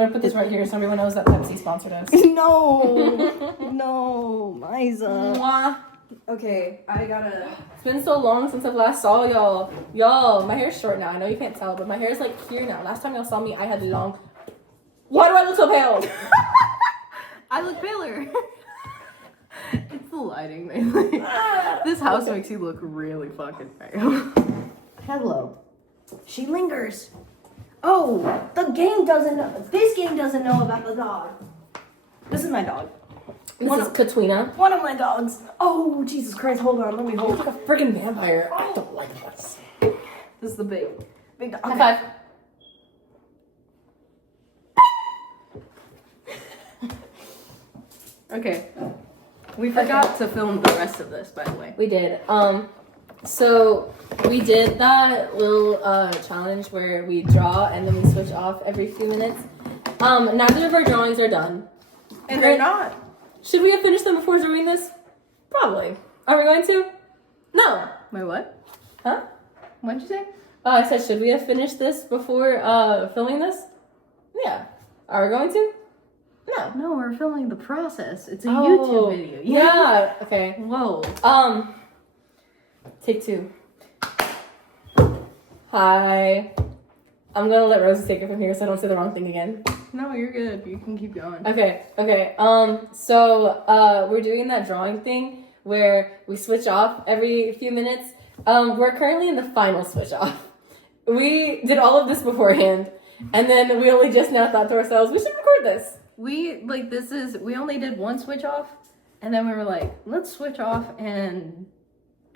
gonna put this right here so everyone knows that Pepsi sponsored us. No, Liza. Mwah. Okay, I gotta. It's been so long since I've last saw y'all. Y'all, my hair's short now. I know you can't tell, but my hair's like here now. Last time y'all saw me, I had long. Why do I look so pale? I look paler. It's the lighting, mainly. This house makes you look really fucking pale. Hello. She lingers. Oh, the game doesn't know. This game doesn't know about the dog. This is my dog. This is Katwina. One of my dogs. Oh, Jesus Christ. Hold on. Let me hold. Like a freaking vampire. I don't like this. This is the big dog. High five. Okay. We forgot to film the rest of this, by the way. We did. So we did that little challenge where we draw and then we switch off every few minutes. Neither of our drawings are done. And they're not. Should we have finished them before doing this? Probably. Are we going to? No. Wait, what? Huh? What'd you say? Oh, I said, should we have finished this before filming this? Yeah. Are we going to? No. No, we're filming the process. It's a YouTube video. Yeah. Okay. Whoa. Take two. Hi. I'm gonna let Rosie take it from here so I don't say the wrong thing again. No, you're good. You can keep going. Okay. So we're doing that drawing thing where we switch off every few minutes. We're currently in the final switch off. We did all of this beforehand, and then we only just now thought to ourselves, we should record this. We only did one switch off, and then we were like, let's switch off, and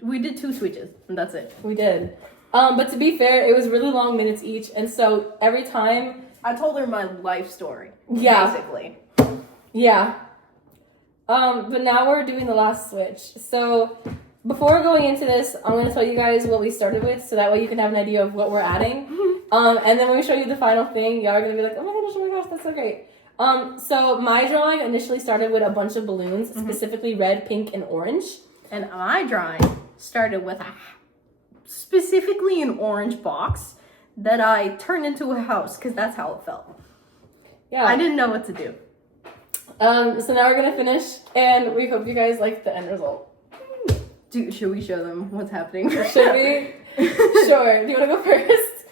we did 2 switches, and that's it. We did. But to be fair, it was really long minutes each, and so every time... I told her my life story, basically. Yeah. But now we're doing the last switch. So before going into this, I'm going to tell you guys what we started with, so that way you can have an idea of what we're adding. And then when we show you the final thing, y'all are going to be like, oh my gosh, that's so great. So my drawing initially started with a bunch of balloons, specifically red, pink, and orange. And my drawing started with specifically an orange box that I turned into a house, because that's how it felt. Yeah. I didn't know what to do. So now we're going to finish, and we hope you guys like the end result. Should we show them what's happening? Should we? Sure. Do you want to go first?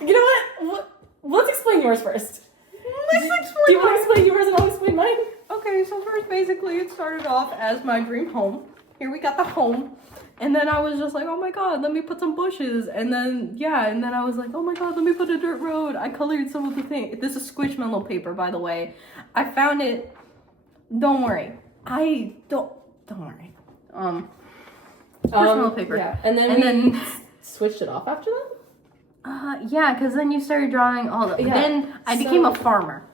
You know what? Let's explain yours first. Do you want to explain yours and I'll explain mine? Okay, so first, basically, it started off as my dream home. Here we got the home. And then I was just like, oh my god, let me put some bushes. And then I was like, oh my god, let me put a dirt road. I colored some of the things. This is Squishmallow paper, by the way. I found it. Don't worry. Don't worry. Squishmallow paper. Yeah. And then switched it off after that? Yeah, because then you started drawing all the... Yeah. Then I became a farmer.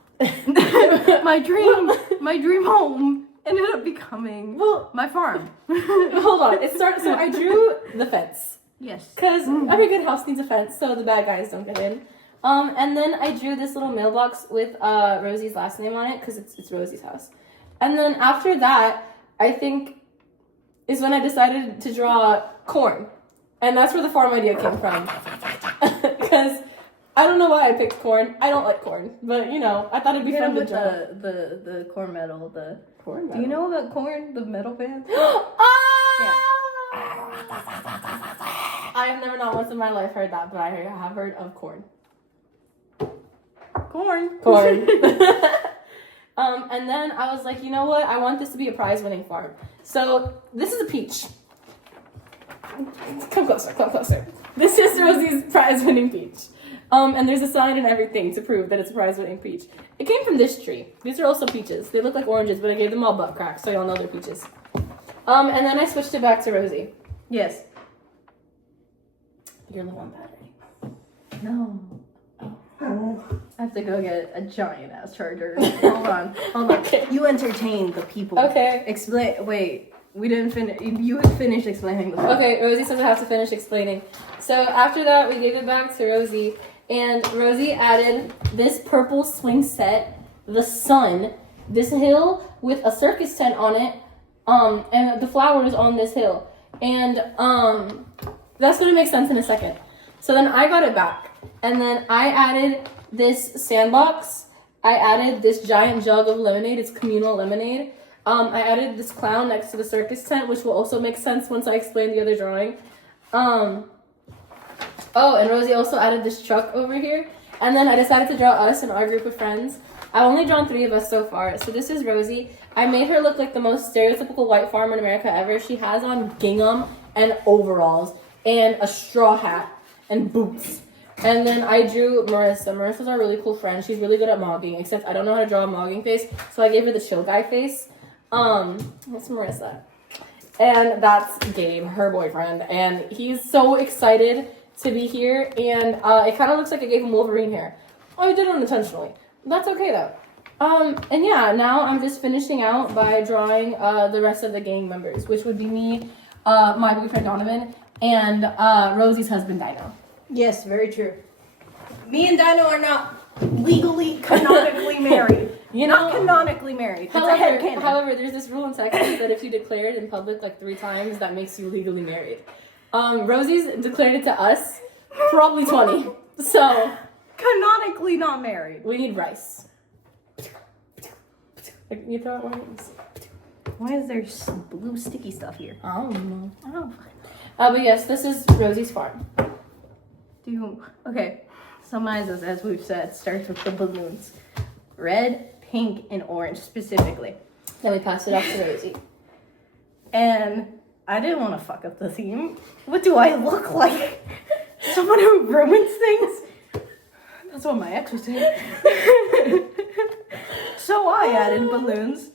my dream home ended up becoming my farm. Hold on. So I drew the fence. Yes. Because every good house needs a fence so the bad guys don't get in. And then I drew this little mailbox with Rosie's last name on it because it's Rosie's house. And then after that, I think is when I decided to draw corn. And that's where the farm idea came from. Because I don't know why I picked corn. I don't like corn. But, I thought it'd be fun to draw. The corn medal. Corn medal? Do you know about corn, the metal band? Yeah. I have never not once in my life heard that, but I have heard of corn. Corn. And then I was like, you know what? I want this to be a prize-winning farm. So this is a peach. Come closer. This is Rosie's prize-winning peach. And there's a sign and everything to prove that it's a prize-winning peach. It came from this tree. These are also peaches. They look like oranges, but I gave them all butt cracks, so y'all know they're peaches. And then I switched it back to Rosie. Yes. You're low on battery. No. Oh. I have to go get a giant-ass charger. Hold on. Okay. You entertain the people. Okay. Wait. We didn't finish. You had finished explaining the book. Okay, Rosie says I have to finish explaining. So after that, we gave it back to Rosie, and Rosie added this purple swing set, the sun, this hill with a circus tent on it, and the flowers on this hill. And that's going to make sense in a second. So then I got it back, and then I added this sandbox, I added this giant jug of lemonade. It's communal lemonade. I added this clown next to the circus tent, which will also make sense once I explain the other drawing. Oh, and Rosie also added this truck over here. And then I decided to draw us and our group of friends. I've only drawn 3 of us so far. So this is Rosie. I made her look like the most stereotypical white farmer in America ever. She has on gingham and overalls and a straw hat and boots. And then I drew Marissa. Marissa's our really cool friend. She's really good at mogging, except I don't know how to draw a mogging face. So I gave her the chill guy face. That's Marissa. And that's Gabe, her boyfriend. And he's so excited to be here. And it kind of looks like I gave him Wolverine hair. Oh, I did it unintentionally. That's okay, though. And yeah, now I'm just finishing out by drawing the rest of the gang members, which would be me, my boyfriend Donovan, and Rosie's husband Dino. Yes, very true. Me and Dino are not legally, canonically married. Not canonically married. It's a headcanon. However, there's this rule in Texas that if you declare it in public like 3 times, that makes you legally married. Rosie's declared it to us probably 20. So canonically not married. we need rice. You throw it once. Why is there blue sticky stuff here? I don't know. Oh. But yes, this is Rosie's farm. Okay, so Miza's, as we've said, starts with the balloons. Red, pink, and orange specifically. Then we pass it off to Rosie. And I didn't want to fuck up the theme. What do I look like? Someone who ruins things? That's what my ex was saying. So I added balloons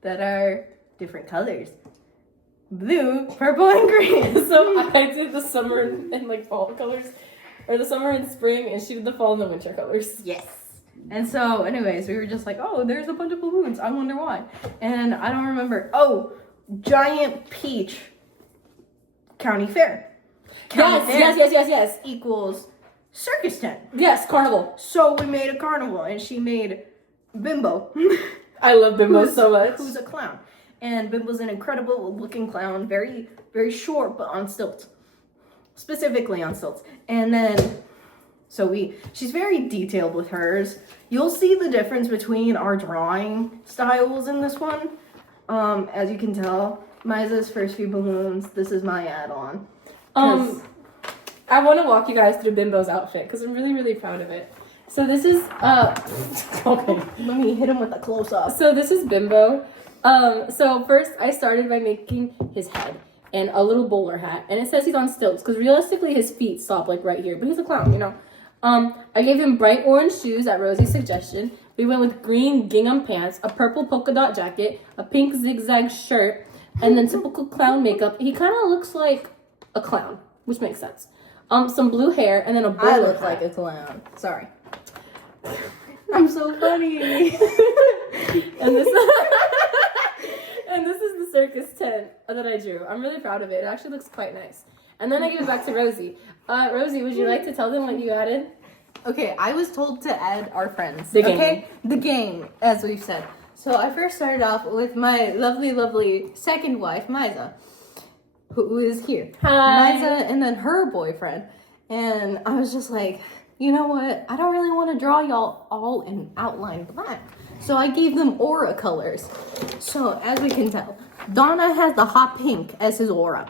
that are different colors. Blue, purple, and green. So I did the summer and like fall colors. Or the summer and spring, and she did the fall and the winter colors. Yes. And so, anyways, we were just like, oh, there's a bunch of balloons. I wonder why. And I don't remember. Oh, Giant Peach County Fair. County Fair Yes. equals circus tent. Yes, Carnival. So we made a carnival, and she made Bimbo. I love Bimbo so much. Who's a clown. And Bimbo's an incredible looking clown, very, very short, but on stilts. Specifically on stilts. And then, she's very detailed with hers. You'll see the difference between our drawing styles in this one. As you can tell, Miza's first few balloons, this is my add-on. I want to walk you guys through Bimbo's outfit, because I'm really, really proud of it. So this is, okay. Let me hit him with a close-up. So this is Bimbo. So first I started by making his head and a little bowler hat. And it says he's on stilts, because realistically his feet stop like right here. But he's a clown, you know. I gave him bright orange shoes at Rosie's suggestion. We went with green gingham pants, a purple polka dot jacket, a pink zigzag shirt, and then typical clown makeup. He kind of looks like a clown, which makes sense. Some blue hair, and then a bowler I look hat. like a clown. Sorry. I'm so funny. and this and this is the circus tent that I drew. I'm really proud of it. It actually looks quite nice. And then I give it back to Rosie. Rosie, would you like to tell them what you added? Okay, I was told to add our friends. The gang. Okay? The gang, as we've said. So I first started off with my lovely, lovely second wife, Miza, who is here. Hi. Miza and then her boyfriend. And I was just like, you know what? I don't really want to draw y'all all in outline black. So I gave them aura colors. So as we can tell, Donna has the hot pink as his aura.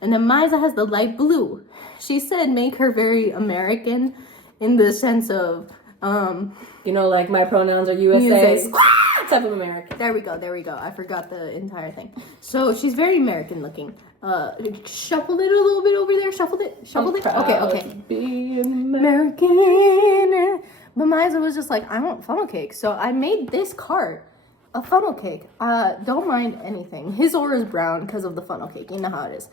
And then Miza has the light blue. She said make her very American in the sense of, you know, like my pronouns are USA. Type of American. There we go. I forgot the entire thing. So she's very American looking. Shuffled it a little bit over there. Shuffled it. Okay. Be American. But Miza was just like, I want funnel cake. So I made this cart a funnel cake. Don't mind anything. His aura is brown because of the funnel cake. You know how it is.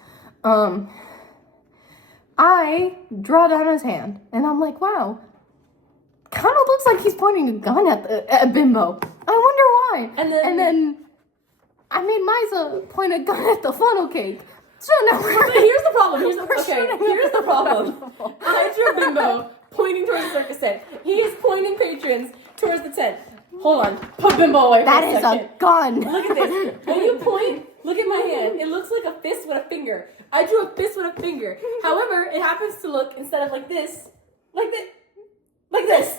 I draw down his hand, and I'm like, wow, kind of looks like he's pointing a gun at Bimbo. I wonder why. And then I made Miza point a gun at the funnel cake. So now here's the problem. Here's the problem. I drew Bimbo pointing towards the circus tent. He is pointing patrons towards the tent. Hold on. Put Bimbo away that for a is second. a gun. Look at this. When you point, look at my hand. It looks like a fist with a finger. I drew a fist with a finger. However, it happens to look, instead of like this, like this. Like this.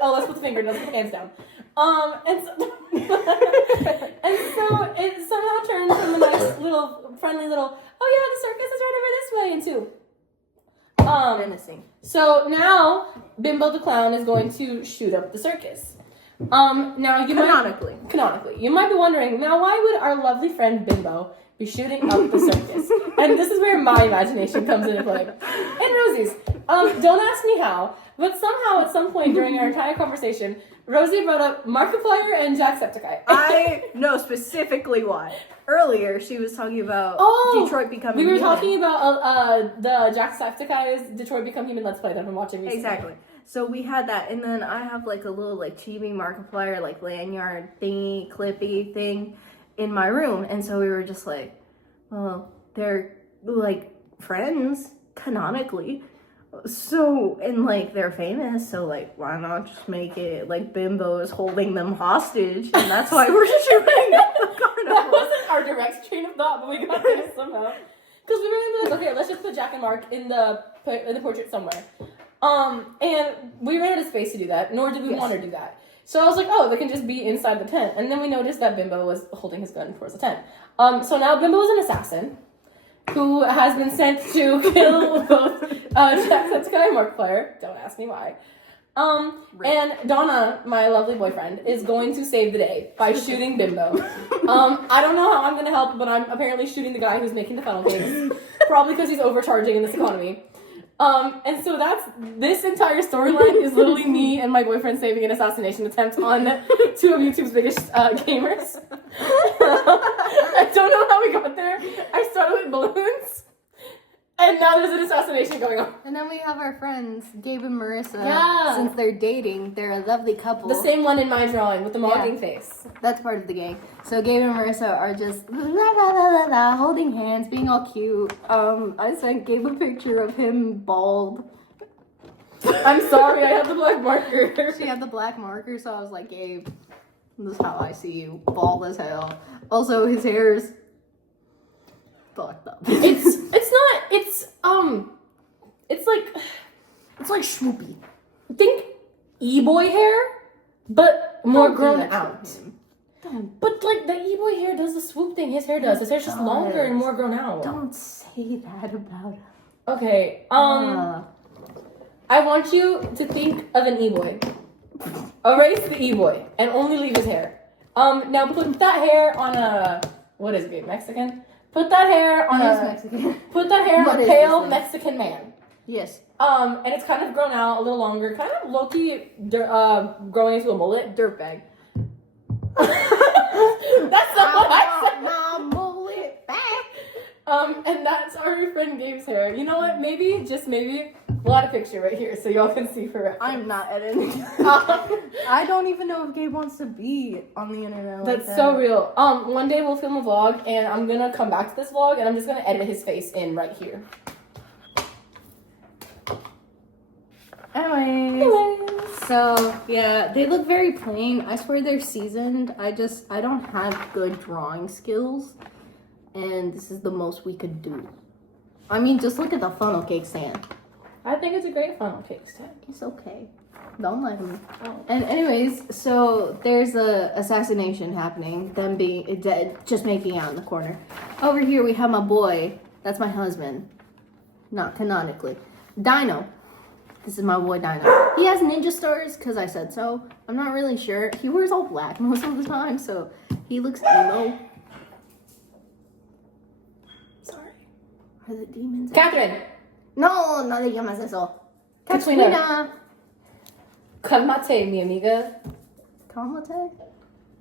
Oh, let's put the finger, let's put the hands down. And so, and so it somehow turned from a nice little, friendly little, oh yeah, the circus is right over this way, into menacing. So now Bimbo the clown is going to shoot up the circus. Now you canonically, you might be wondering, now why would our lovely friend Bimbo be shooting up the circus? And this is where my imagination comes into play. And Rosie's. Don't ask me how, but somehow at some point during our entire conversation, Rosie brought up Markiplier and Jacksepticeye. I know specifically why. Earlier, she was talking about Detroit Becoming We were Human. talking about the Jacksepticeye's Detroit Become Human Let's Play that I've been watching recently. Exactly. So we had that, and then I have like a little like chibi Markiplier like lanyard thingy, clippy thing in my room, and so we were just like, well, they're like friends canonically, so and like they're famous, so like why not just make it like Bimbo is holding them hostage, and that's why we're shooting up the carnival. That wasn't our direct train of thought, but we got there somehow. Because we were gonna be like, okay, let's just put Jack and Mark in the portrait somewhere. And we ran out of space to do that, nor did we want to do that. So I was like, oh, they can just be inside the tent. And then we noticed that Bimbo was holding his gun towards the tent. So now Bimbo is an assassin who has been sent to kill both Jacksepticeye and Markiplier. Don't ask me why. And Donna, my lovely boyfriend, is going to save the day by shooting Bimbo. I don't know how I'm going to help, but I'm apparently shooting the guy who's making the funnel cakes. Probably because he's overcharging in this economy. And so this entire storyline is literally me and my boyfriend saving an assassination attempt on two of YouTube's biggest gamers. I don't know how we got there. I started with balloons, and now there's an assassination going on. And then we have our friends, Gabe and Marissa. Yeah. Since they're dating, they're a lovely couple. The same one in my drawing with the mocking face. That's part of the gang. So Gabe and Marissa are just la la la la la, holding hands, being all cute. I sent Gabe a picture of him bald. I'm sorry, I have the black marker. She had the black marker, so I was like, Gabe, this is how I see you, bald as hell. Also, his hair is fucked up. It's like swoopy. think e-boy hair, but more Don't do grown that to out. him. But like the e-boy hair does the swoop thing his hair does. His hair's just longer and more grown out. Don't say that about him. Okay, I want you to think of an e-boy. Erase the e-boy and only leave his hair. Now put that hair on a, what is it, Mexican? Put that hair on Mexican. Put that hair on a pale Mexican man. Yes. And it's kind of grown out a little longer, kind of low-key, growing into a mullet. Dirtbag. That's not what I said. My mullet back. And that's our friend Gabe's hair. You know what? Maybe, just maybe, we'll add a picture right here so y'all can see for reference. I'm not editing. I don't even know if Gabe wants to be on the internet. That's so real. One day we'll film a vlog, and I'm gonna come back to this vlog, and I'm just gonna edit his face in right here. Anyways. So, yeah, they look very plain. I swear they're seasoned. I don't have good drawing skills. And this is the most we could do. I mean, just look at the funnel cake stand. I think it's a great funnel cake stand. It's okay. Don't let him. Oh. And anyways, so there's a assassination happening. Them being dead, just making out in the corner. Over here we have my boy. That's my husband. Not canonically. Dino. This is my boy Dino. He has ninja stars because I said so. I'm not really sure. He wears all black most of the time, so he looks emo. Sorry. Are the demons? Catherine! No, no le llamas eso. Katrina! Calmate, mi amiga. Calmate?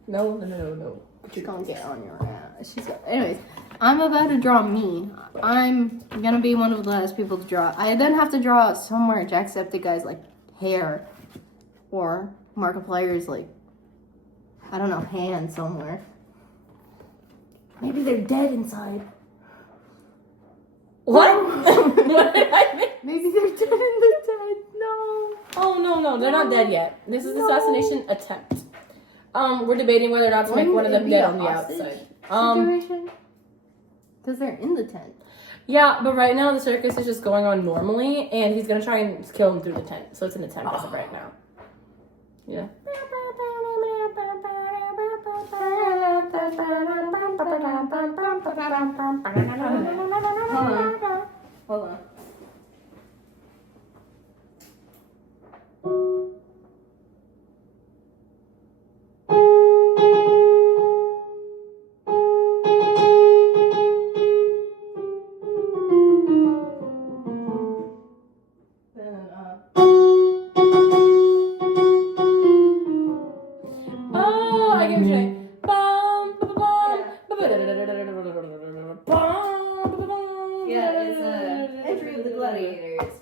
No. She's gonna get on your ass. Anyways, I'm about to draw me. I'm gonna be one of the last people to draw. I then have to draw somewhere Jacksepticeye's like hair, or Markiplier's like, I don't know, hand somewhere. Maybe they're dead inside. What? What did I miss? Maybe they're dead in the tent. No. Oh, no, they're not dead yet. This is assassination attempt. We're debating whether or not to make one of them dead on the outside. Situation? Because they're in the tent. Yeah, but right now the circus is just going on normally, and he's gonna try and kill him through the tent. So it's an attempt as of right now. Yeah. Hold on. Oh, I get what you're saying. Bum, ba, ba, bum, ba, ba, da, da, da, da, da, da, da, da, da, bum, ba, ba, bum, Yeah, it's Entry of the Gladiators.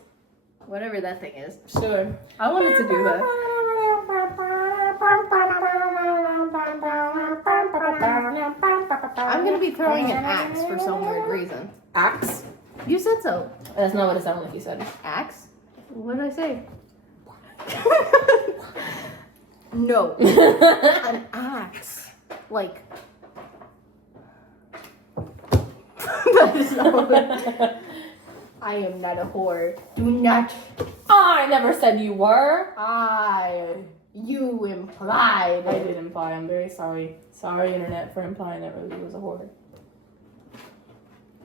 Whatever that thing is. Sure. I wanted to do that. I'm gonna be throwing an axe for some weird reason. Axe? You said so. That's not what it sounded like you said. Axe? What did I say? No. An axe. Like. That is not what I am not a whore. Do not. I never said you were. You implied. I did imply. I'm very sorry. Sorry, internet, for implying that Rosie was a whore.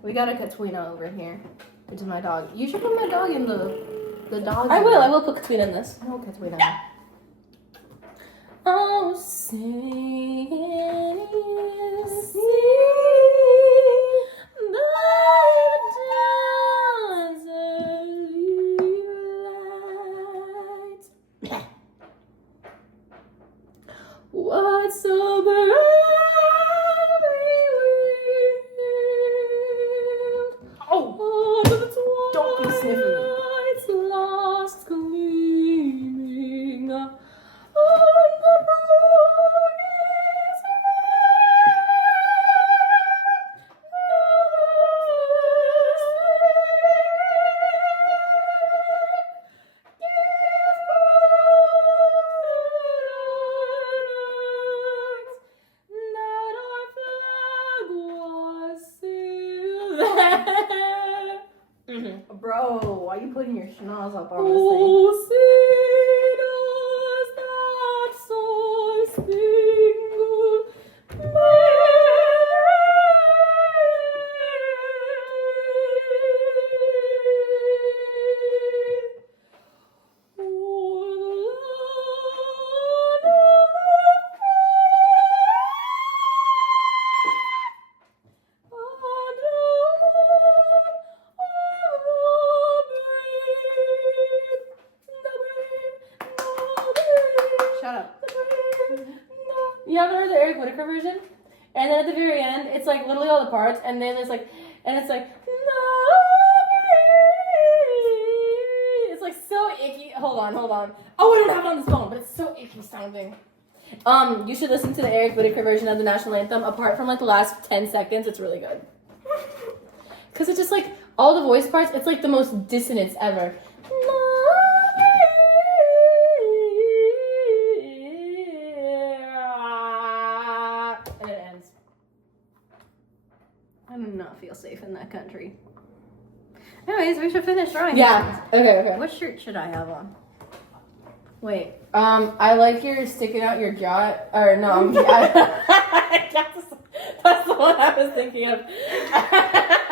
We got a Katwina over here. Which is my dog. You should put my dog in the dog. I will put Katrina in this. No Katwina. Oh, sing is what's so bright? Oh! Don't be sniffing me. It's lost gleaming on the Bro, why are you putting your schnoz up on this thing? Oh, see does that star-spangled Shut up. You haven't heard the Eric Whitacre version? And then at the very end, it's like literally all the parts, and then it's like, it's like so icky. Hold on. Oh, I don't have it on this phone, but it's so icky sounding. You should listen to the Eric Whitacre version of the national anthem. Apart from like the last 10 seconds, it's really good. Cause it's just like all the voice parts. It's like the most dissonance ever. And it ends. I do not feel safe in that country. Anyways, we should finish drawing. Yeah. Okay. What shirt should I have on? Wait. I like your sticking out your jaw. Or no, that's the one I was thinking of.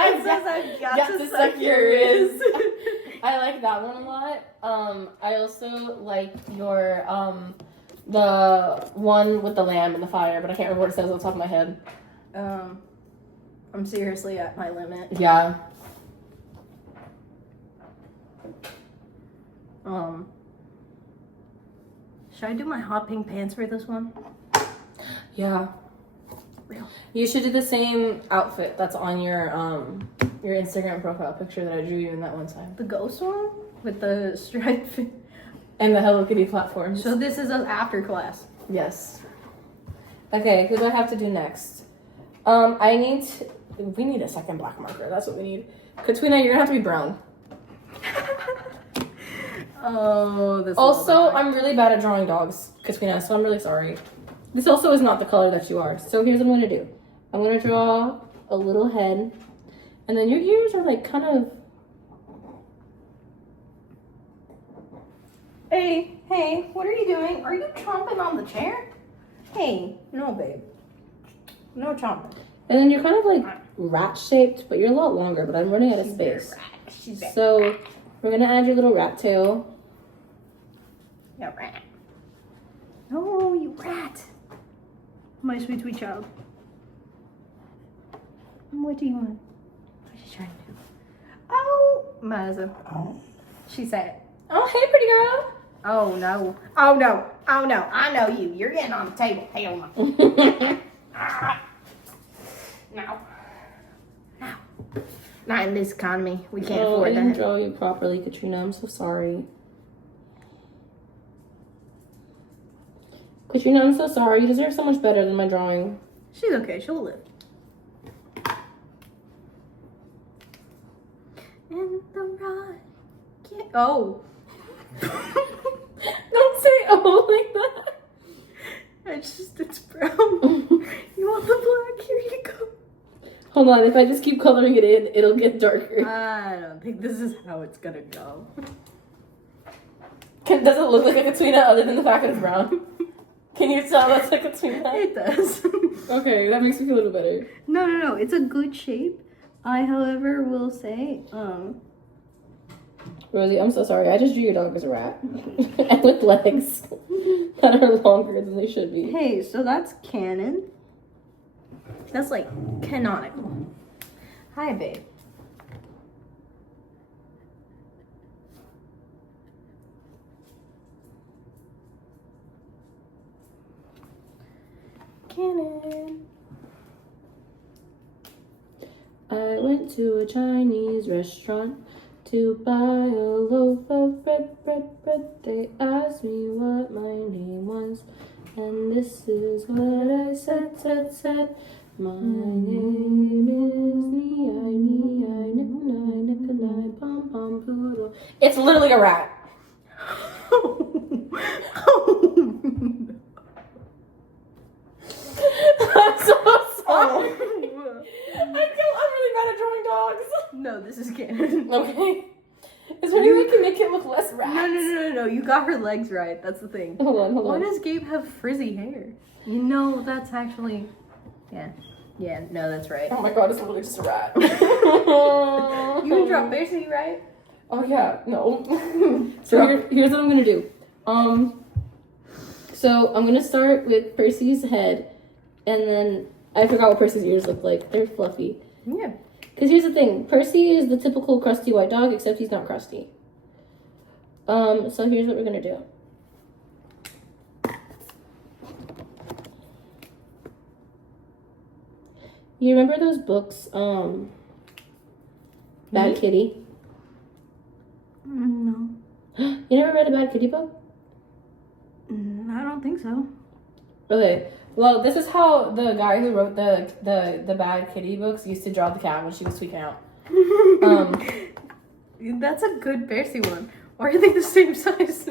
It says I've got to suck your riz. I like that one a lot. I also like your the one with the lamb and the fire, but I can't remember what it says on the top of my head. I'm seriously at my limit. Yeah. Should I do my hot pink pants for this one? Yeah. Real. You should do the same outfit that's on your Instagram profile picture that I drew you in that one time. The ghost one? With the striped... And the Hello Kitty platforms. So this is us after class. Yes. Okay, who do I have to do next? We need a second black marker. That's what we need. Katrina, you're gonna have to be brown. Oh, this. Also, I'm really bad at drawing dogs, Katrina, so I'm really sorry. This also is not the color that you are. So here's what I'm gonna do. I'm gonna draw a little head, and then your ears are like kind of. Hey, what are you doing? Are you chomping on the chair? Hey, no, babe. No chomping. And then you're kind of like rat shaped, but you're a lot longer, but I'm running out of space. So we're gonna add your little rat tail. Yeah, rat. Oh, you rat. My sweet, sweet child. What do you want? What are you trying to do? Oh, Mazza. She said, Oh, hey, pretty girl. oh no. Oh no. Oh no. I know you. You're getting on the table. Hell no. No. No. Not in this economy. We can't I afford didn't that. draw you properly, Katrina. I'm so sorry. Katrina, I'm so sorry. You deserve so much better than my drawing. She's okay. She'll live. In the rocket. Oh. Don't say oh like that. It's brown. You want the black? Here you go. Hold on. If I just keep coloring it in, it'll get darker. I don't think this is how it's gonna go. Does it look like a Katrina other than the fact that it's brown? Can you tell that's like a Katrina? It does. Okay, that makes me feel a little better. No. It's a good shape. I, however, will say, Rosie, I'm so sorry. I just drew your dog as a rat. And with legs that are longer than they should be. hey, so that's canon. That's like canonical. Hi, babe. Canon. I went to a Chinese restaurant to buy a loaf of bread. They asked me what my name was, and this is what I said. My name is Niai, Nikanai, Pom Pom Poodle. It's literally a rat. I'm so sorry. I'm really bad at drawing dogs. No, this is canon. Okay. Is there any way we can make it look less rats? No. You got her legs right. That's the thing. Hold on. Why does Gabe have frizzy hair? You know, that's actually... Yeah, no, that's right. Oh my god, it's literally just a rat. You can draw Percy, right? Oh yeah, no. So here's what I'm gonna do. So I'm gonna start with Percy's head, and then I forgot what Percy's ears look like. They're fluffy. Yeah. Because here's the thing, Percy is the typical crusty white dog, except he's not crusty. So here's what we're gonna do. You remember those books, Bad Kitty? No. You never read a Bad Kitty book? I don't think so. Okay. Well, this is how the guy who wrote the Bad Kitty books used to draw the cat when she was tweaking out. That's a good Percy one. Why are they the same size?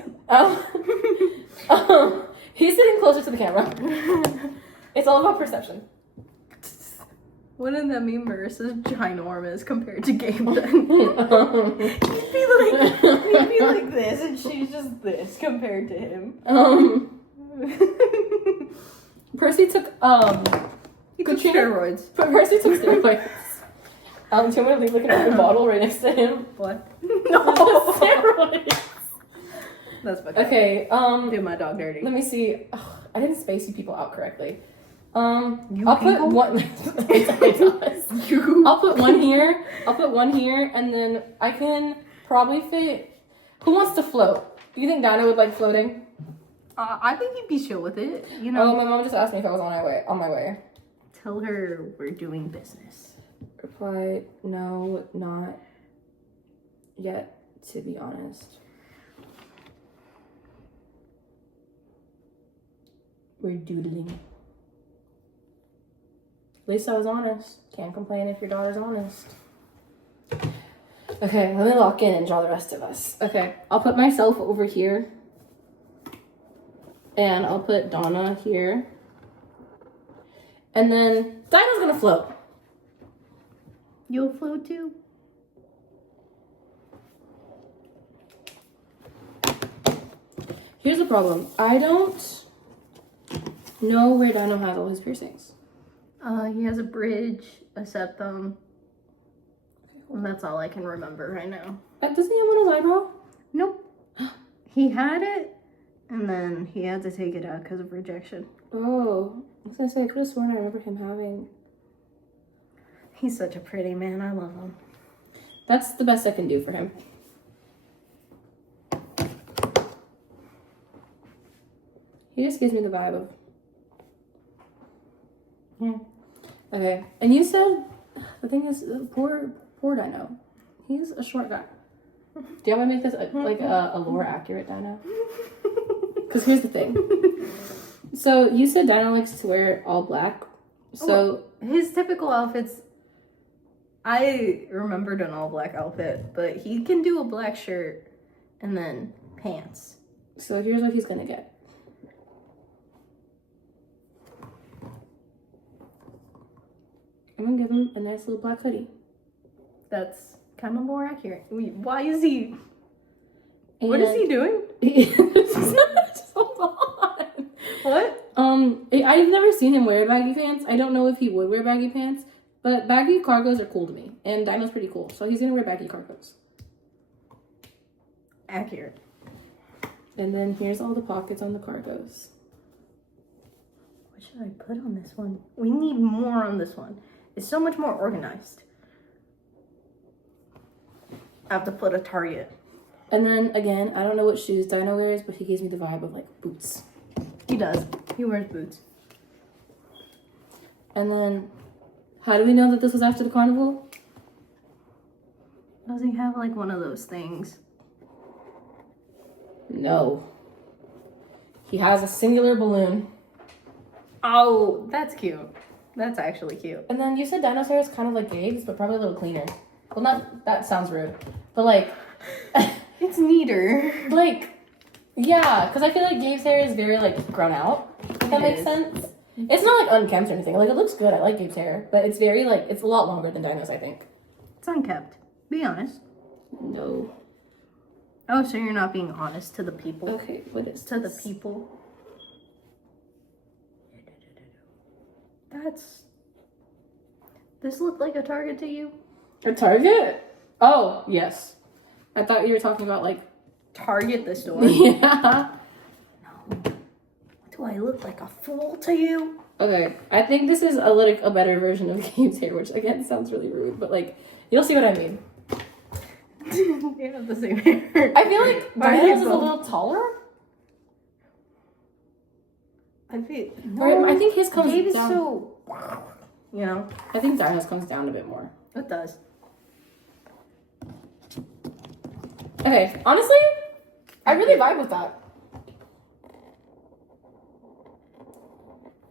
He's sitting closer to the camera. It's all about perception. Wouldn't that mean Marissa's ginormous compared to Gabe then? He'd be like this, and she's just this compared to him. Percy took He took steroids. But Percy took steroids. Do you want me to leave like an open bottle right next to him? What? No, steroids. That's my okay. do my dog dirty. Let me see. Ugh, I didn't space you people out correctly. I'll people? put one. It does. I'll put one here. And then I can probably fit. Who wants to float? Do you think Dinah would like floating? I think he'd be chill with it. You know. Oh, my mom just asked me if I was on my way. Tell her we're doing business. Reply, no, not yet. To be honest, we're doodling. At least I was honest. Can't complain if your daughter's honest. Okay, let me lock in and draw the rest of us. Okay, I'll put myself over here. And I'll put Donna here. And then Dinah's gonna float. You'll float too? Here's the problem. I don't know where Dino has all his piercings. He has a bridge, a septum. And that's all I can remember right now. Doesn't he have one on his eyebrow? Nope. He had it, and then he had to take it out because of rejection. Oh, I was gonna say, I could have sworn I remember him having. He's such a pretty man. I love him. That's the best I can do for him. He just gives me the vibe of. Yeah. Okay, and you said the thing is, poor Dino. He's a short guy. Do you want me to make this like a lore accurate Dino? Because here's the thing. So you said Dino likes to wear all black. So his typical outfits. I remembered an all black outfit, but he can do a black shirt and then pants. So here's what he's gonna get. I'm gonna give him a nice little black hoodie. That's kind of more accurate. Why is he? And What is he doing? Just hold on. What? I've never seen him wear baggy pants. I don't know if he would wear baggy pants, but baggy cargos are cool to me, and Dino's pretty cool, so he's gonna wear baggy cargos. Accurate. And then here's all the pockets on the cargos. What should I put on this one? We need more on this one. It's so much more organized. I have to put a target. And then again, I don't know what shoes Dino wears, but he gives me the vibe of like boots. He does. He wears boots. And then, how do we know that this was after the carnival? Does he have like one of those things? No. He has a singular balloon. Oh, that's cute. That's actually cute. And then you said Dino's hair is kind of like Gabe's, but probably a little cleaner. Well, not, that sounds rude. But like, It's neater. like, yeah, because I feel like Gabe's hair is very like grown out. If that makes sense. It's not like unkempt or anything. Like, it looks good. I like Gabe's hair. But it's very like, it's a lot longer than Dino's, I think. It's unkept. Be honest. No. Oh, so you're not being honest to the people? Okay, what is To the this? people. That's... This looked like a Target to you? A Target? Oh, yes. I thought you were talking about like... Target the store? Yeah. No. Do I look like a fool to you? Okay, I think this is a better version of Gabe's hair, which again sounds really rude, but like, you'll see what I mean. You have the same hair. I feel like Why are you Dino's is a both- little taller. I feel... Or I think his comes Gabe is down. so... You know? I think Dino's comes down a bit more. It does. Okay, honestly, I really vibe with that.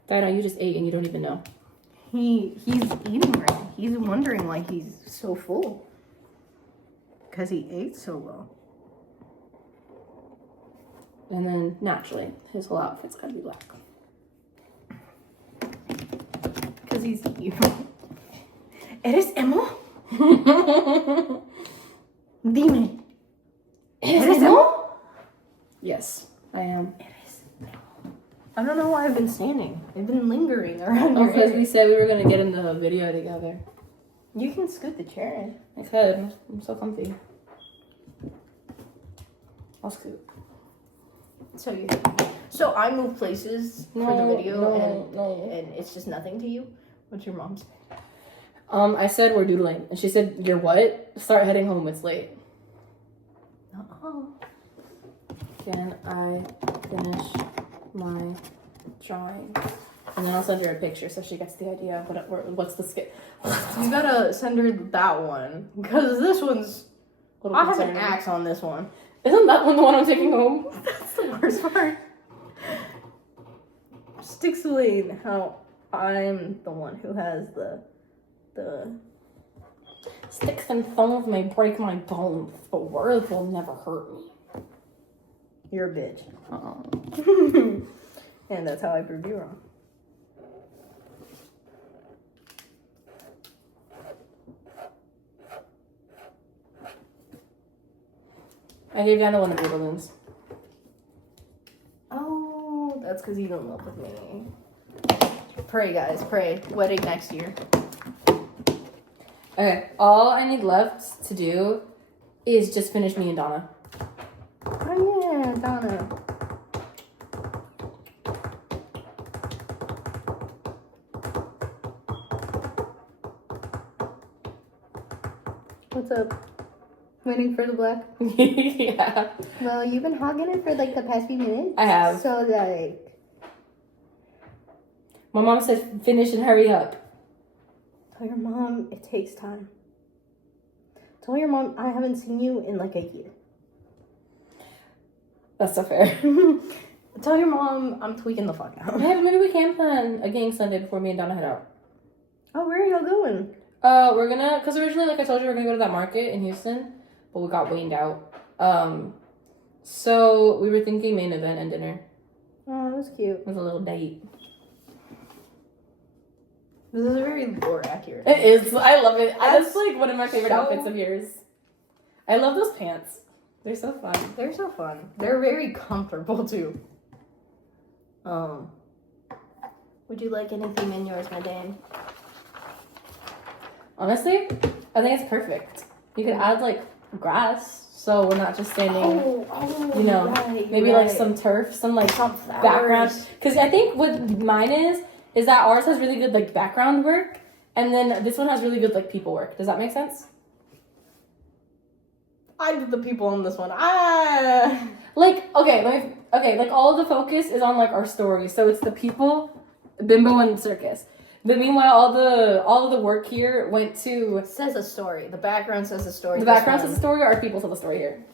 Dino, you just ate and you don't even know. He's eating right. He's wondering why he's so full. Because he ate so well. And then, naturally, his whole outfit's gotta be black. Because he's evil. ¿Eres emo? Dime. ¿Eres emo? Yes, I am. I don't know why I've been standing. I've been lingering around Oh, your because area. we said we were gonna get in the video together. You can scoot the chair in. I could. I'm so comfy. I'll scoot. So I move places for the video no. and it's just nothing to you? What's your mom say? I said we're doodling, and she said, "You're what? Start heading home. It's late." Can I finish my drawing? And then I'll send her a picture so she gets the idea of what's the skit. You gotta send her that one. Because this one's... I have an axe on this one. Isn't that one the one I'm taking home? That's the worst part. Just explain how I'm the one who has the Sticks and stones may break my bones, but words will never hurt me. you're a bitch. And that's how I prove you wrong. I gave Dana one of your balloons. That's because he's in love with me. Pray, guys, pray. Wedding next year. Okay, all I need left to do is just finish me and Donna. Oh yeah, Donna. What's up? Waiting for the black? Yeah. Well, you've been hogging it for like the past few minutes. I have. So like, My mom said finish and hurry up. tell your mom it takes time. Tell your mom I haven't seen you in like a year. That's so fair. Tell your mom I'm tweaking the fuck out. Yeah, maybe we can plan a gang Sunday before me and Donna head out. Oh, where are y'all going? We're gonna, cause originally, like I told you, we're gonna go to that market in Houston, but we got waned out. So we were thinking main event and dinner. Oh, that's cute. It was a little date. This is very lore accurate. It is. I love it. That's That's like one of my favorite so- outfits of yours. I love those pants. They're so fun. They're so fun. They're very comfortable too. Would you like anything in yours, Madame? Honestly, I think it's perfect. You could add like grass, so we're not just standing. You know, right, maybe right. like some turf, some like Some flowers. background. Because I think what mine is that ours has really good like background work, and then this one has really good like people work. Does that make sense? I did the people on this one. Like like all the focus is on like our story, so it's the people, Bimbo and Circus. But meanwhile, all of the work here went to Says a story. The background says a story. the background says the story, our people tell the story here.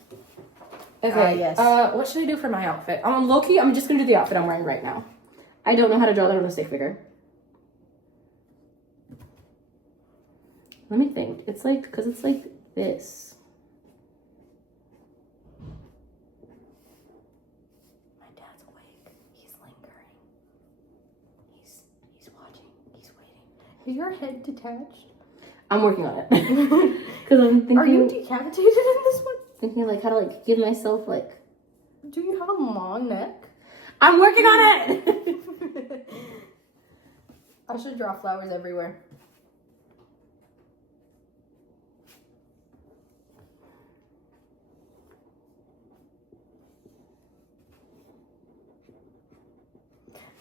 Okay. yes. What should I do for my outfit? Low key, I'm just gonna do the outfit I'm wearing right now. I don't know how to draw that on a stick figure. Let me think. It's like, cause it's like this. My dad's awake. He's lingering. He's watching. He's waiting. Is your head detached? I'm working on it. Cause I'm thinking. Are you decapitated in this one? Thinking like how to like give myself like. Do you have a long neck? I'm working on it. I should draw flowers everywhere.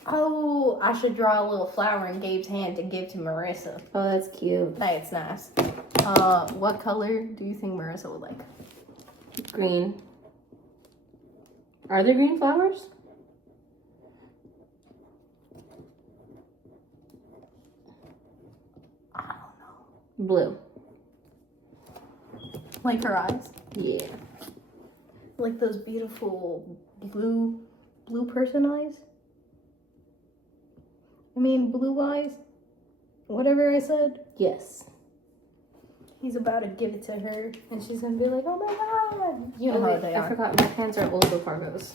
Oh, I should draw a little flower in Gabe's hand to give to Marissa. Oh, that's cute. That's nice. What color do you think Marissa would like? Green. Are there green flowers? I don't know. Blue. Like her eyes? Yeah. Like those beautiful blue person eyes? I mean, blue eyes? Whatever I said. Yes. He's about to give it to her, and she's gonna be like, "Oh my god!" You know how they I are. forgot my pants are also cargos.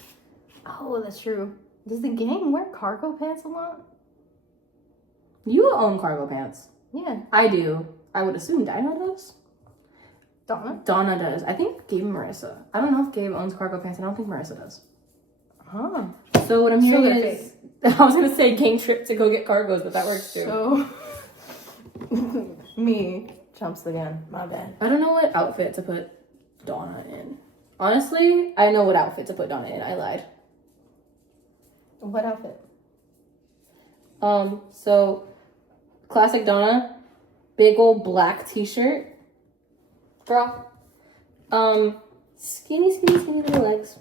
Oh, that's true. Does the gang wear cargo pants a lot? You own cargo pants. Yeah. I do. I would assume Dinah does. Donna? Donna does. I think Gabe and Marissa. I don't know if Gabe owns cargo pants. I don't think Marissa does. Huh. So what I'm So hearing they're is, I was gonna say gang trip to go get cargos, but that works too. So, me jumps the gun. My bad. I don't know what outfit to put Donna in. Honestly, I know what outfit to put Donna in. I lied. What outfit? So classic Donna, big old black t-shirt. Girl. Skinny little legs.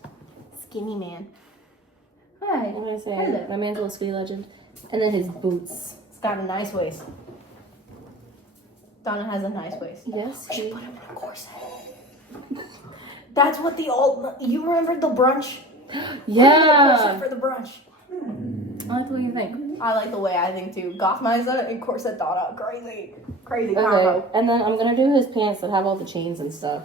Skinny man. Hi. Hi. What did I say? Hi there. My man's a little skinny legend. And then his boots. It's got a nice waist. Donna has a nice waist. Yes. We should put him in a corset. That's what the old. You remember the brunch? Yeah. Corset for the brunch. I like the way you think. I like the way I think too. Goth Misa and corset Donna. Crazy Okay. combo. And then I'm gonna do his pants that have all the chains and stuff.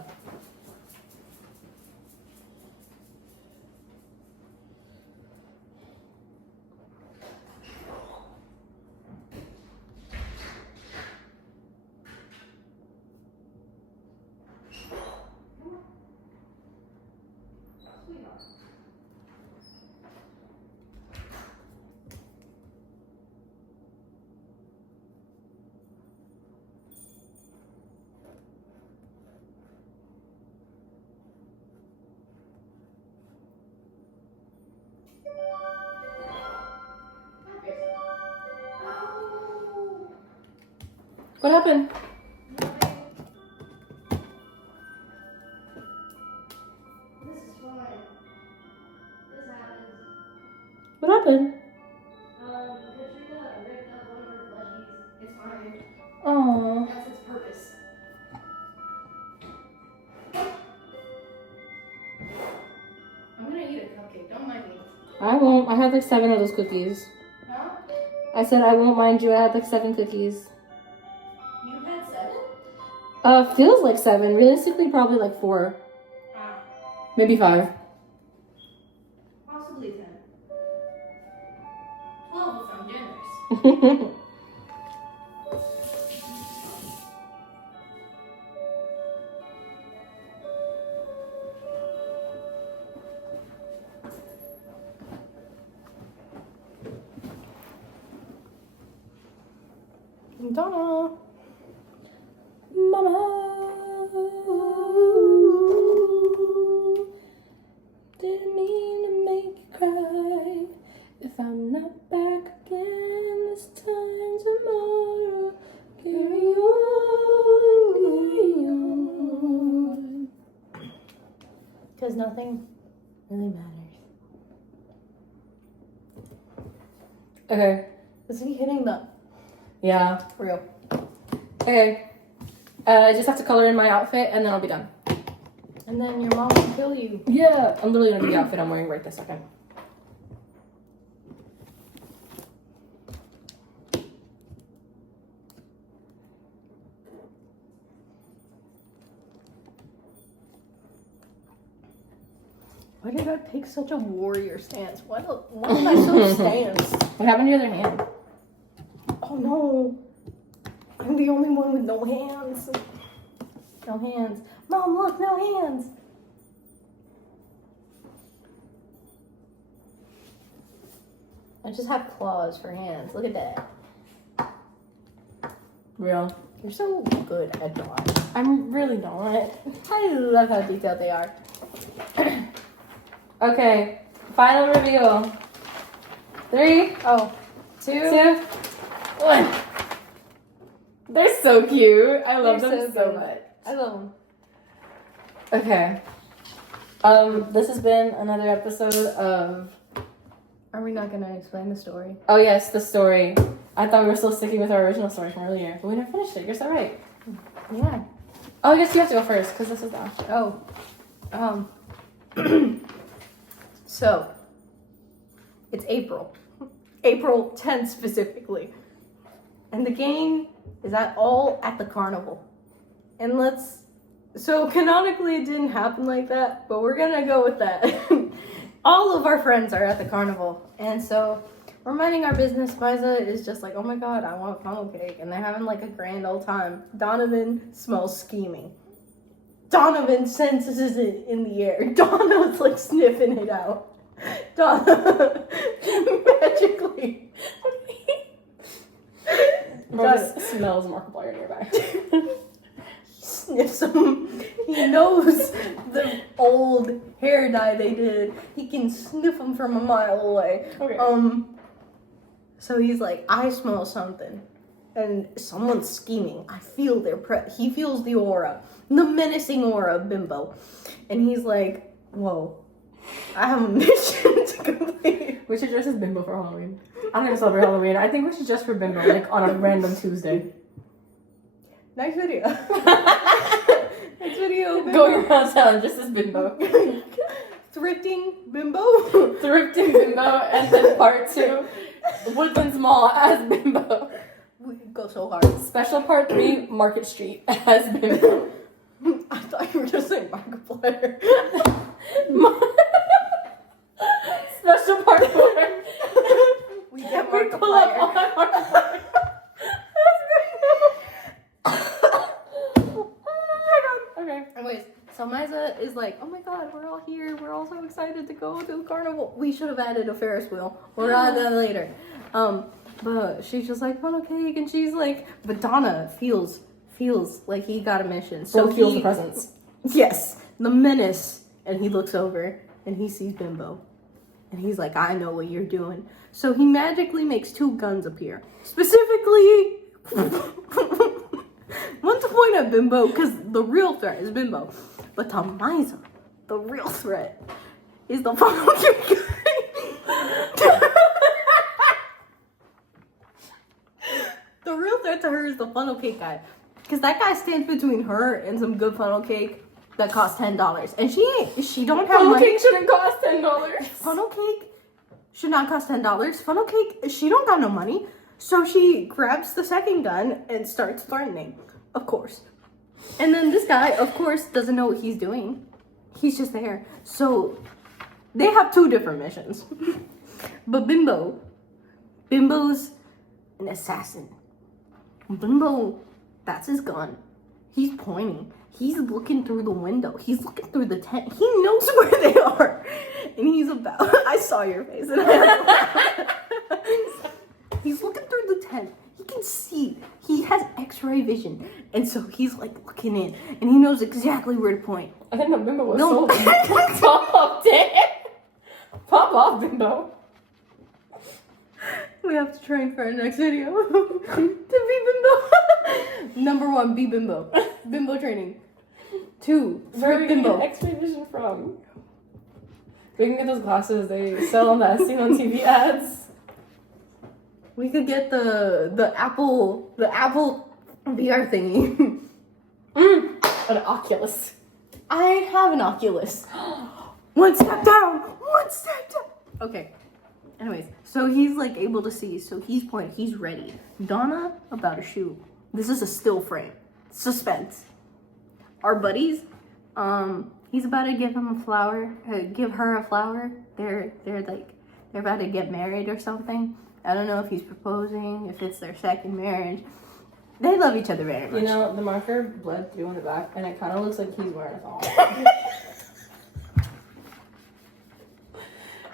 What happened? This is fine. This happens. What happened? Katrina ripped up one of her plushies. It's fine. Oh. That's its purpose. I'm gonna eat a cupcake. Don't mind me. I won't. I had like 7 of those cookies. Huh? I said I won't mind you. I had like 7 cookies. You had 7? Feels like 7. Realistically, probably like 4. Ah, Maybe 5. possibly 10. 12 if I'm generous. Donna. Mama. Didn't mean to make you cry. If I'm not back again this time tomorrow, carry on. Because nothing really matters. Okay. Is he hitting the Yeah. real? Okay. I just have to color in my outfit and then I'll be done. And then your mom will kill you. Yeah. I'm literally gonna be the outfit I'm wearing right this second. Why did I take such a warrior stance? Why am I so stance? What happened to your other hand? Oh no. I'm the only one with no hands. No hands. Mom, look, no hands. I just have claws for hands. Look at that. Real. You're so good at drawing. I'm really not. I love how detailed they are. Okay. Final reveal. 3, Oh, 2, 1. They're so cute. I love They're them so so good. much. I love them. Okay. This has been another episode of. Are we not gonna explain the story? Oh yes, the story. I thought we were still sticking with our original story from earlier, but we never finished it. You're so right. Yeah. Oh, I guess you have to go first because this is the. Oh. So, it's April. April 10th specifically. And the game is all at the carnival. And so canonically it didn't happen like that, but we're gonna go with that. All of our friends are at the carnival. And so we're minding our business. Miza is just like, oh my god, I want a funnel cake. And they're having like a grand old time. Donovan smells scheming. Donovan senses it in the air. Donna's like sniffing it out. Donna magically Donna smells Markiplier nearby. sniffs them. He knows the old hair dye they did. He can sniff them from a mile away. Okay. So he's like, I smell something. And someone's scheming. I feel their he feels the aura. The menacing aura of Bimbo. And he's like, whoa. I have a mission to complete. We should dress as Bimbo for Halloween. I don't even celebrate Halloween. I think we should dress for Bimbo, like on a random Tuesday. Next video. Next video. Bimbo. Going around town just as Bimbo. Thrifting Bimbo. Thrifting Bimbo, and then part 2, Woodlands Mall as Bimbo. We go so hard. Special part 3, Market Street as Bimbo. I thought you were just saying Markiplier. Special part 4. We get We pull up on Markiplier. Okay. Anyways, so Miza is like, oh my god, we're all here. We're all so excited to go to the carnival. We should have added a Ferris wheel. We'll add that later. But she's just like, funnel cake, and she's like, but Donna feels like he got a mission. So he feels the presence. Yes, the menace. And he looks over and he sees Bimbo. And he's like, I know what you're doing. So he magically makes 2 guns appear. Specifically, one to point at Bimbo, because the real threat is Bimbo. But to Miza, the real threat is the funnel cake guy. The real threat to her is the funnel cake guy. Because that guy stands between her and some good funnel cake that costs $10. And she don't have Funnel money. cake shouldn't cost $10. Funnel cake should not cost $10. Funnel cake, she don't got no money. So she grabs the second gun and starts threatening, of course. And then this guy, of course, doesn't know what he's doing. He's just there. So they have 2 different missions. But Bimbo's an assassin. Bimbo, that's his gun. He's pointing. He's looking through the window. He's looking through the tent. He knows where they are. And he's about... I saw your face. And he's looking through the tent. He can see. He has X-ray vision. And so he's like looking in. And he knows exactly where to point. I didn't know Bimbo was No. sold. Pop off, damn. Pop off, Bimbo. We have to train for our next video. To be Bimbo. Number 1, be Bimbo. Bimbo training. 2, Where are we Bimbo. getting X-ray vision from? We can get those glasses they sell on that scene on TV ads. We could get the Apple VR thingy. An Oculus. I have an Oculus. 1 step down. 1 step down. Okay. Anyways, so he's like able to see, so he's pointing, he's ready. Donna about to shoot. This is a still frame. Suspense. Our buddies, he's about to give him a flower, give her a flower. They're about to get married or something. I don't know if he's proposing, if it's their second marriage. They love each other very much. You know, the marker bled through in the back, and it kind of looks like he's wearing a thong.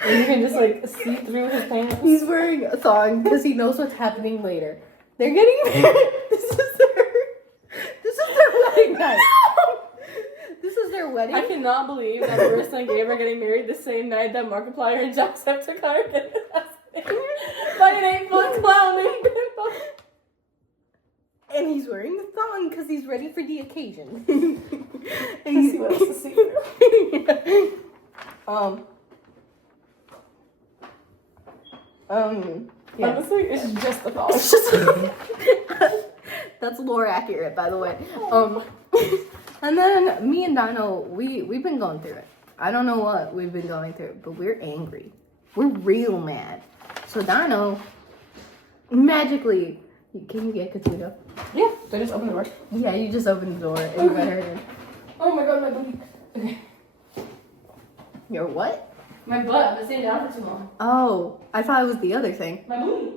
And you can just like see through his pants. He's wearing a thong because he knows what's happening later. They're getting married. This is their wedding night. This is their wedding. I cannot believe that Marissa and Gabe are getting married the same night that Markiplier and Jacksepticeye get assassinated by an 8-foot clown named Bimbo. And he's wearing the thong because he's ready for the occasion. And see what else to see through. Yeah. Honestly, it's just a thong. It's just that's lore accurate, by the way. And then me and Dino, we've been going through it. I don't know what we've been going through, but we're angry. We're real mad. So Dino, magically, can you get Katuno? Yeah, they just open the door. Yeah, you just opened the door and you got her in. Oh my god, my booty. Okay. Your what? My butt, I've been sitting down for too long. Oh, I thought it was the other thing. My booty.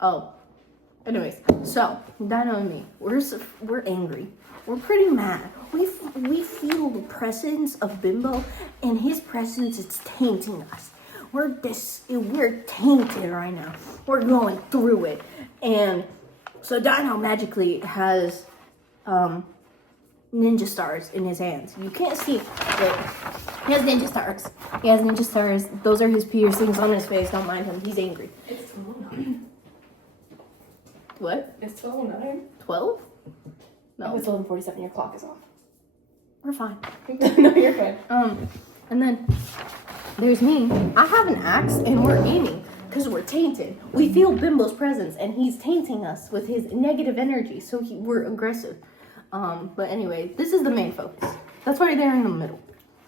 Oh. Anyways, so Dino and me, we're angry. We're pretty mad. We feel the presence of Bimbo, and his presence is tainting us. We're tainted right now. We're going through it, and so Dino magically has ninja stars in his hands. You can't see. Wait. He has ninja stars. He has ninja stars. Those are his piercings on his face. Don't mind him. He's angry. It's 12:09. What? It's 12:09. 12? Oh, No, it's 11:47. Your clock is off. we're fine. No, you're fine. And then there's me. I have an axe and we're aiming because we're tainted. We feel Bimbo's presence and he's tainting us with his negative energy, so we're aggressive. But anyway, this is the main focus. That's why they're in the middle.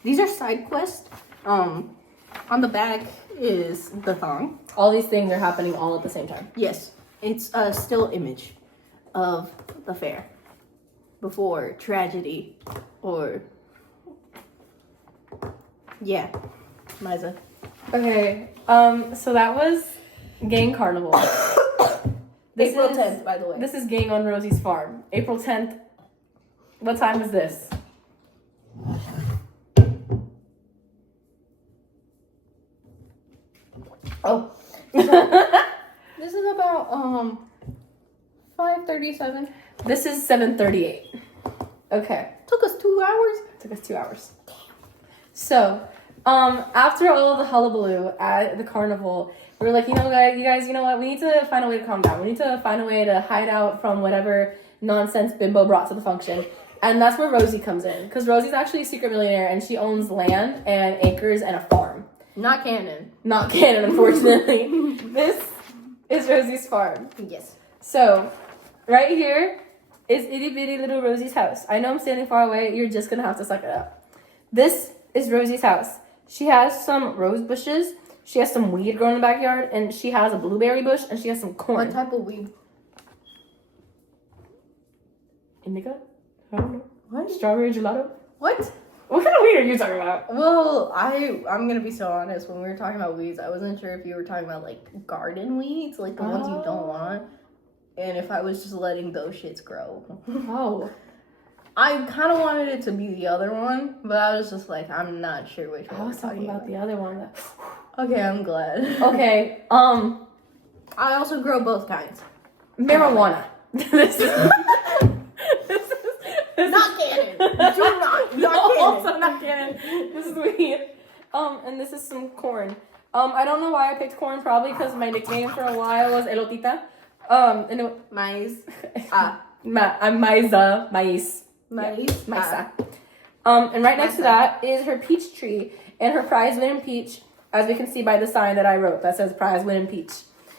These are side quests. On the back is the thong. All these things are happening all at the same time. Yes, it's a still image of the fair before tragedy or yeah, Miza. Okay. So that was Gang Carnival. April 10th, by the way. This is Gang on Rosie's farm. April 10th. What time is this? Oh. This is about 5:37. This is 7:38. Okay. Took us 2 hours. Took us 2 hours. So, After all of the hullabaloo at the carnival, we were like, you guys, you know what? We need to find a way to calm down. We need to find a way to hide out from whatever nonsense Bimbo brought to the function. And that's where Rosie comes in. Because Rosie's actually a secret millionaire, and she owns land and acres and a farm. Not canon. Not canon, unfortunately. This is Rosie's farm. Yes. So, right here is itty bitty little Rosie's house. I know I'm standing far away. You're just gonna have to suck it up. This is Rosie's house. She has some rose bushes. She has some weed growing in the backyard, and she has a blueberry bush, and she has some corn. What type of weed? Indica? I don't know. What? Strawberry gelato? What? What kind of weed are you talking about? Well, I'm gonna be so honest. When we were talking about weeds, I wasn't sure if you were talking about like garden weeds, like the ones you don't want, and if I was just letting those shits grow. Oh. I kind of wanted it to be the other one, but I was just like, I'm not sure which one. I was talking about the other one. Okay, I'm glad. Okay, I also grow both kinds. marijuana. This is Not canon. Do not. No, Not canon. also not canon. This is weed. And this is some corn. I don't know why I picked corn. Probably because my nickname for a while was Elotita. And it, Maize. I'm Maiza. Mais. Maize. Maisa. And right next to that is her peach tree and her prize winning peach, as we can see by the sign that I wrote that says prize winning peach.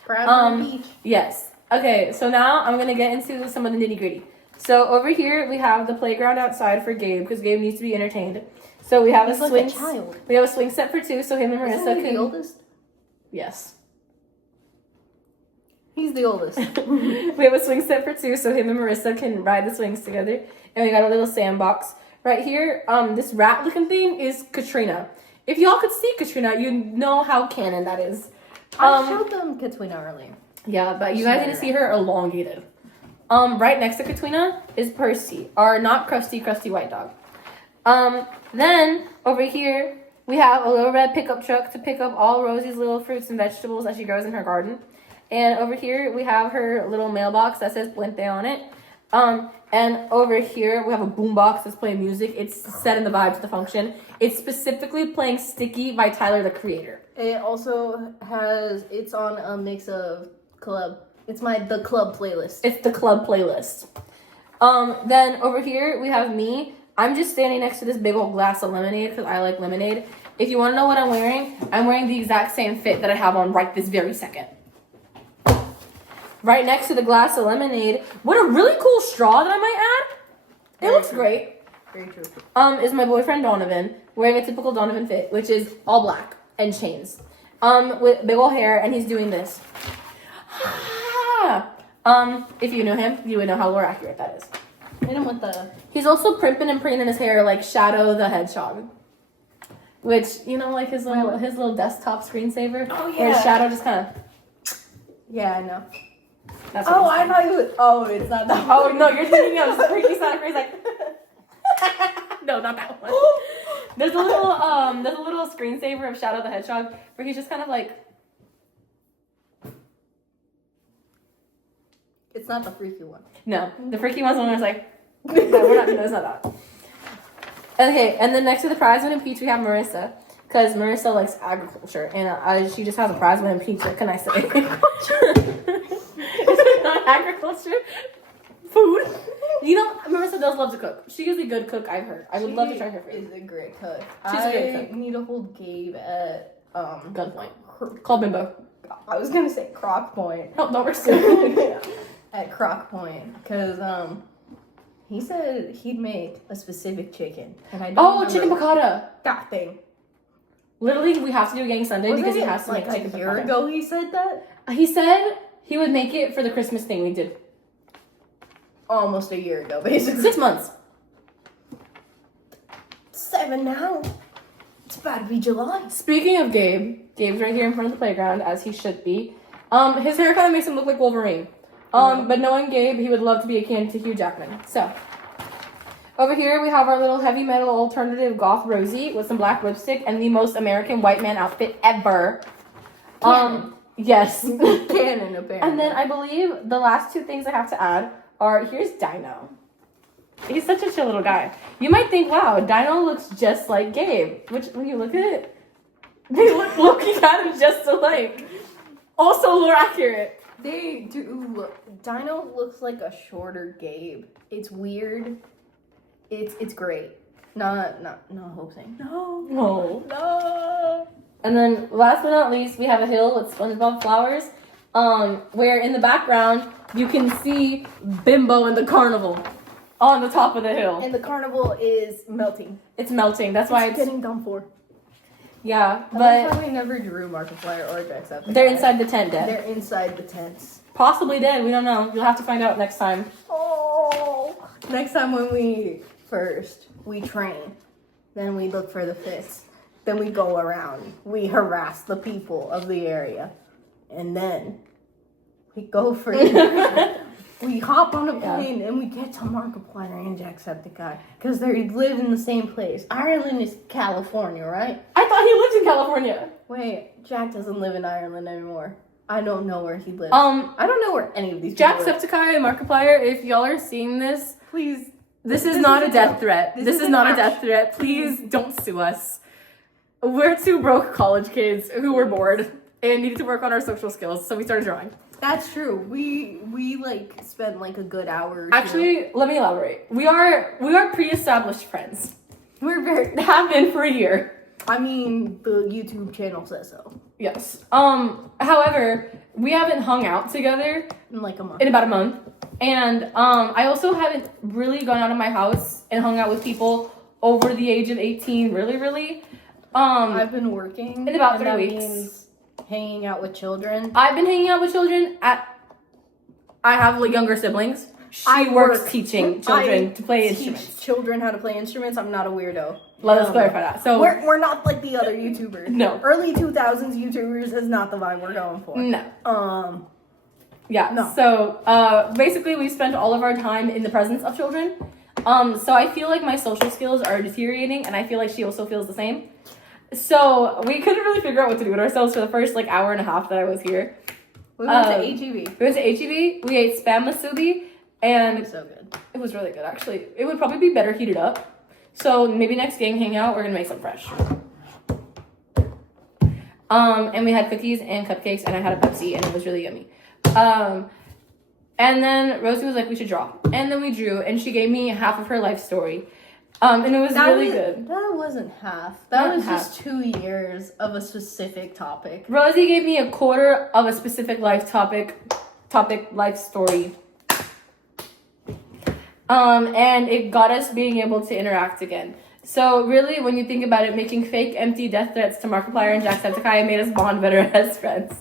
Prize winning peach. Yes. Okay, so now I'm gonna get into some of the nitty gritty. So over here we have the playground outside for Gabe because Gabe needs to be entertained. So we have He's a like swing. a child. We have a swing set for two, so him and Marissa Isn't he can. the oldest? Yes. He's the oldest. We have a swing set for two, so him and Marissa can ride the swings together. And we got a little sandbox right here. This rat looking thing is Katrina. If y'all could see Katrina, you know how canon that is. I showed them Katrina earlier. Yeah, but you guys need to see her elongated. Right next to Katrina is Percy, our not crusty white dog. Then over here we have a little red pickup truck to pick up all Rosie's little fruits and vegetables that she grows in her garden. And over here we have her little mailbox that says Puente on it. And over here we have a boombox that's playing music. It's set in the vibe to the function. It's specifically playing Sticky by Tyler, the Creator. It also has, it's on a mix of club. It's the club playlist. It's the club playlist. Then over here we have me. I'm just standing next to this big old glass of lemonade because I like lemonade. If you want to know what I'm wearing the exact same fit that I have on right this very second. Right next to the glass of lemonade, what a really cool straw that I might add. It looks great. Very true. Is my boyfriend Donovan wearing a typical Donovan fit, which is all black and chains. With big old hair, and he's doing this. If you know him, you would know how lore accurate that is. Hit him with the... He's also primping and preening his hair like Shadow the Hedgehog. Which, you know, like his little desktop screensaver. Oh, yeah. Where Shadow just kind of... Yeah, I know. That's what I thought you was... Oh, it's not that one. Oh, no, you're thinking of Freaky Sonic where he's like... No, not that one. There's a little screensaver of Shadow the Hedgehog where he's just kind of like... It's not the freaky one. No, the freaky one's the one where it's like... No, it's not that. Okay, and then next to the prize winning peach we have Marissa. Because Marissa likes agriculture, and she just has a prize winning peach. What can I say? It's not agriculture. Food. You know, Marissa does love to cook. She is a good cook, I've heard. I would love to try her food. She's a great cook. She's a great cook. I need to hold Gabe at Gunpoint. Call Bimbo. I was gonna say Croc Point. No, we're still. At Croc Point, because he said he'd make a specific chicken, and I don't Chicken piccata. that thing. Literally, we have to do a gang Sunday because he has to like make chicken a year piccata. ago. He said that He said he would make it for the Christmas thing we did. almost a year ago, basically. 6 months. 7 now. It's about to be July. Speaking of Gabe's right here in front of the playground, as he should be. His hair kind of makes him look like Wolverine. But knowing Gabe, he would love to be akin to Hugh Jackman. So, over here we have our little heavy metal alternative goth Rosie with some black lipstick and the most American white man outfit ever. Canon. Yes. Canon, apparently. And then I believe the last two things I have to add are, here's Dino. He's such a chill little guy. You might think, wow, Dino looks just like Gabe. Which, when you look at it, They look looking kind of just alike. Also, lore accurate. They do. Dino looks like a shorter Gabe. It's weird. It's great. Not hosting. No. And then, last but not least, we have a hill with SpongeBob flowers. Where in the background you can see Bimbo and the Carnival on the top of the hill. And the carnival is melting. It's melting. That's why It's getting done for. Yeah, That's but why we never drew Markiplier or Jacksepticeye. they're inside the tent, dead. They're inside the tents. Possibly dead. We don't know. You'll have to find out next time. Oh. Next time when we train, then we look for the fists. Then we go around. We harass the people of the area. And then we go for we hop on a plane and we get to Markiplier and Jacksepticeye. Because they live in the same place. Ireland is California, right? I thought he lived in California. Wait, Jack doesn't live in Ireland anymore. I don't know where he lives. I don't know where any of these people live. Jacksepticeye and Markiplier, if y'all are seeing this, Please. this is not a death threat. This This is is an not a act. death threat. Please don't sue us. We're two broke college kids who were bored and needed to work on our social skills, so we started drawing. That's true. We like spent like a good hour. Or two. Actually, let me elaborate. We are pre-established friends. We're very. Have been for a year. I mean, the YouTube channel says so. Yes. However, we haven't hung out together In like a month. in about a month. And I also haven't really gone out of my house and hung out with people over the age of 18, really. I've been working in about and 3 that weeks. means hanging out with children. I've been hanging out with children I have like younger siblings. She I works work- teaching children I to play teach instruments. children how to play instruments. I'm not a weirdo. Let us clarify that. So We're not like the other YouTubers. No. Early 2000s YouTubers is not the vibe we're going for. no. Yeah. No. So basically we spent all of our time in the presence of children. So I feel like my social skills are deteriorating and I feel like she also feels the same. So we couldn't really figure out what to do with ourselves for the first like hour and a half that I was here. We went to HEB. We went to HEB, we ate spam musubi, and So good. it was really good actually. It would probably be better heated up. So maybe next gang hangout we're gonna make some fresh. And we had cookies and cupcakes and I had a Pepsi and it was really yummy. And then Rosie was like, we should draw. And then we drew and she gave me half of her life story. And it was really good. That wasn't half. That Not was half. just 2 years of a specific topic. Rosie gave me a quarter of a specific life topic life story. And it got us being able to interact again. So really, when you think about it, making fake, empty death threats to Markiplier and Jacksepticeye made us bond better as friends.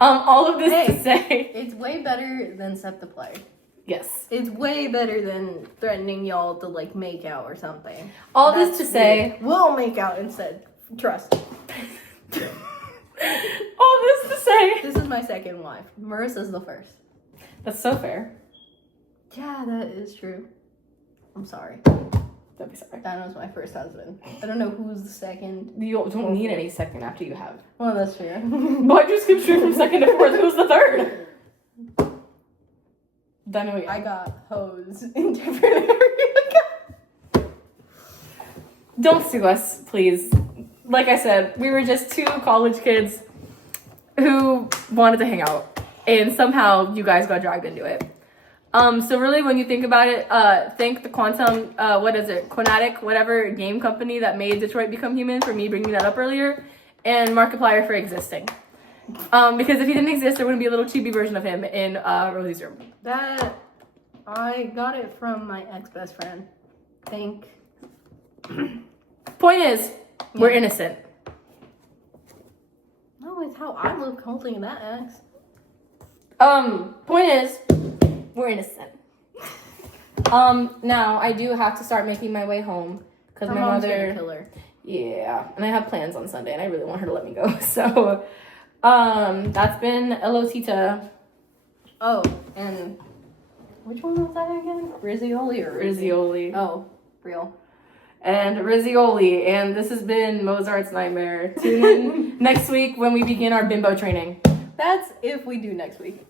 All of this to say, It's way better than Septiplay. yes. It's way better than threatening y'all to like make out or something. All this to say, weird. We'll make out instead. Trust. all this to say, This is my second wife. Marissa's the first. that's so fair. Yeah, that is true. I'm sorry. Don't be sorry. That was my first husband. I don't know who's the second. You don't need any second after you have. Well, that's fair. Why'd you skip straight from second to fourth? Who's the third? Then we. I got hoes in different areas. Don't sue us, please. Like I said, we were just two college kids who wanted to hang out, and somehow you guys got dragged into it. So really, when you think about it, thank the Quantic, whatever game company that made Detroit Become Human for me bringing that up earlier, and Markiplier for existing. Because if he didn't exist, there wouldn't be a little chibi version of him in Rosie's room. That I got it from my ex-best friend. Point is, we're innocent. No, it's how I look holding that ex. Point is, we're innocent. Now I do have to start making my way home because Her my mom's mother. gonna kill her. Yeah, and I have plans on Sunday, and I really want her to let me go. So, that's been Elotita. Oh, and which one was that again? Rizzioli or Rizzioli. Oh, real. And Rizzioli, and this has been Mozart's Nightmare. Tune in next week when we begin our bimbo training. That's if we do next week.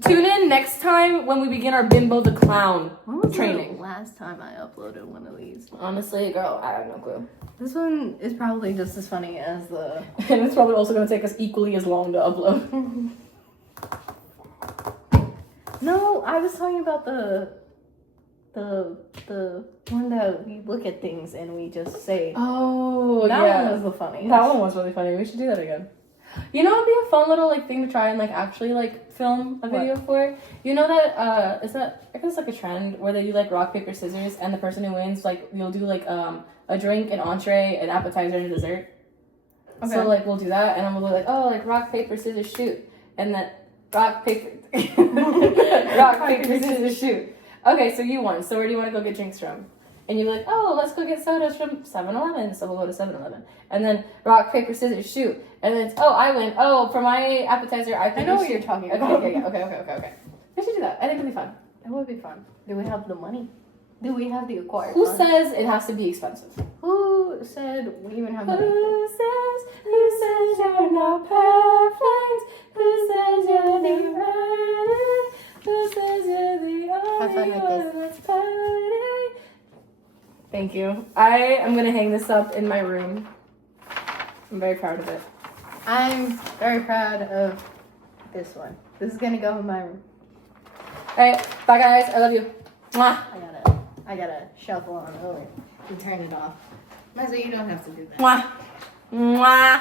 Tune in next time when we begin our Bimbo the Clown When was training. the last time I uploaded one of these? Honestly, girl, I have no clue. This one is probably just as funny as the. And it's probably also going to take us equally as long to upload. No, I was talking about the one that we look at things and we just say. Oh, That yeah. one was the funniest. That one was really funny. We should do that again. You know, it'd be a fun little like thing to try and like actually like film a video for. You know that is that I guess it's like a trend where they do like rock paper scissors and the person who wins like you'll do like a drink, an entree, an appetizer, and a dessert. Okay. So like we'll do that and I'm gonna be like, oh, like rock paper scissors shoot, and then rock paper rock paper scissors shoot. Okay, so you won. So where do you want to go get drinks from? And you're like, oh, let's go get sodas from 7-Eleven. So we'll go to 7-Eleven. And then rock, paper, scissors, shoot. And then it's, oh, I win. Oh, for my appetizer, I think know we what should- you're talking Okay, about. okay. We should do that. I think it'd be fun. It would be fun. Do we have the money? Do we have the acquired Who funds? says it has to be expensive? Who said we even have money? Who says you're not perfect? Who says you're the right? Who says you're the Have fun only with one that's perfect? Thank you. I am gonna hang this up in my room. I'm very proud of it. I'm very proud of this one. This is gonna go in my room. Alright, bye guys. I love you. Mwah. I gotta shuffle on over and turn it off. Mazza, you don't have to do that. Mwah. Mwah.